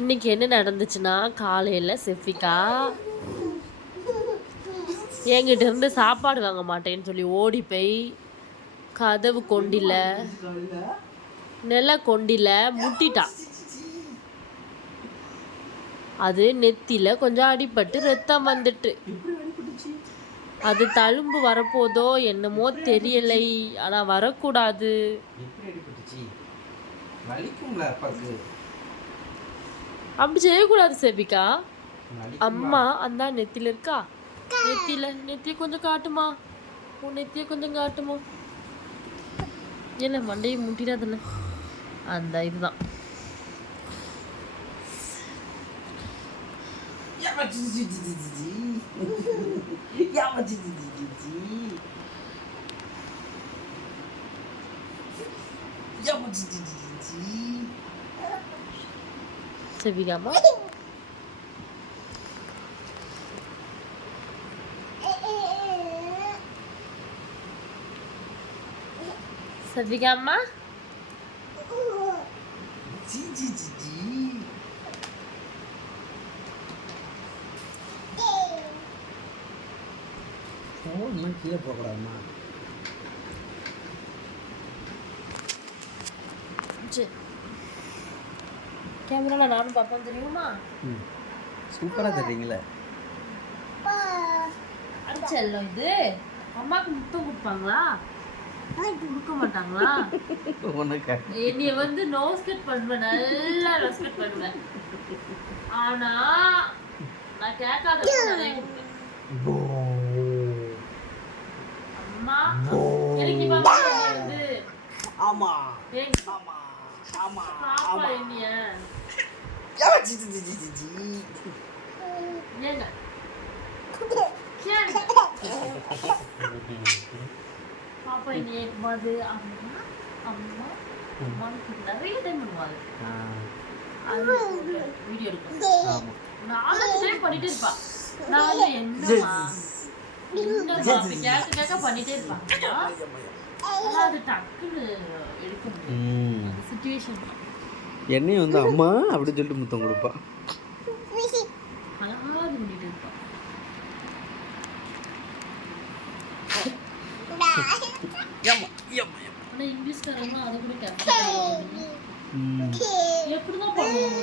இன்னைக்கு என்ன நடந்துச்சுன்னா, காலையில் செஃபிகா என்கிட்ட இருந்து சாப்பாடு வாங்க மாட்டேன்னு சொல்லி ஓடி போய் கதவு கொண்டில கொண்டில முட்டிட்டா. அது நெத்தியில் கொஞ்சம் அடிபட்டு ரத்தம் வந்துட்டு. அது தழும்பு வரப்போதோ என்னமோ தெரியலை, ஆனால் வரக்கூடாது. அப்படி செய்யக்கூடாது செபிகா. அம்மா அந்த நெத்தியில் இருக்கா, நெத்தியை கொஞ்சம் காட்டுமா, உன் நெத்தியை கொஞ்சம் காட்டுமா. என்ன மண்டையை முட்டிடாதுன்னு அந்த இதுதான். செபிகாமா செபிகாமா கீழே போகக்கூடாதுமா. கேமரால நானும் பார்ப்பேன் தெரியுமா. சூப்பராக தெரியுங்களே. அடிச்சல்ல இது அம்மாவுக்கு முத்தம் கொடுப்பாங்களா, கொடுக்க மாட்டாங்களா? என்னைய வந்து நோஸ் கட் பண்ணுவேன், நல்லா நோஸ் கட் பண்ணுவேன். ஆனா நான் கேட்காத நிறைய கொடுப்பேன். அம்மா எனக்கு இப்ப வந்து ஆமா ஆமா ஆமா பாப்பா என்னைய ஏங்க பாப்பா என்னைய இருக்கும்போது அம்மா அம்மா அம்மான்னு நிறைய டைம் பண்ணுவாங்க. அது வீடியோ எடுக்கும், 4 டைம் பண்ணிட்டே இருப்பா. நான் என்னமா கேட்க பண்ணிட்டே இருப்பாங்க. அது டக்குன்னு எடுக்க முடியும் அந்த சிச்சுவேஷன். என்னையும் வந்து அம்மா அப்படின்னு சொல்லிட்டு முத்தம் கொடுப்பா. அழகாது பண்ணிட்டு இருப்பா. ஆனா இங்கிலீஷ்காரங்க அதை கூட கேட்க எப்படிதான் பண்ணுவோம்.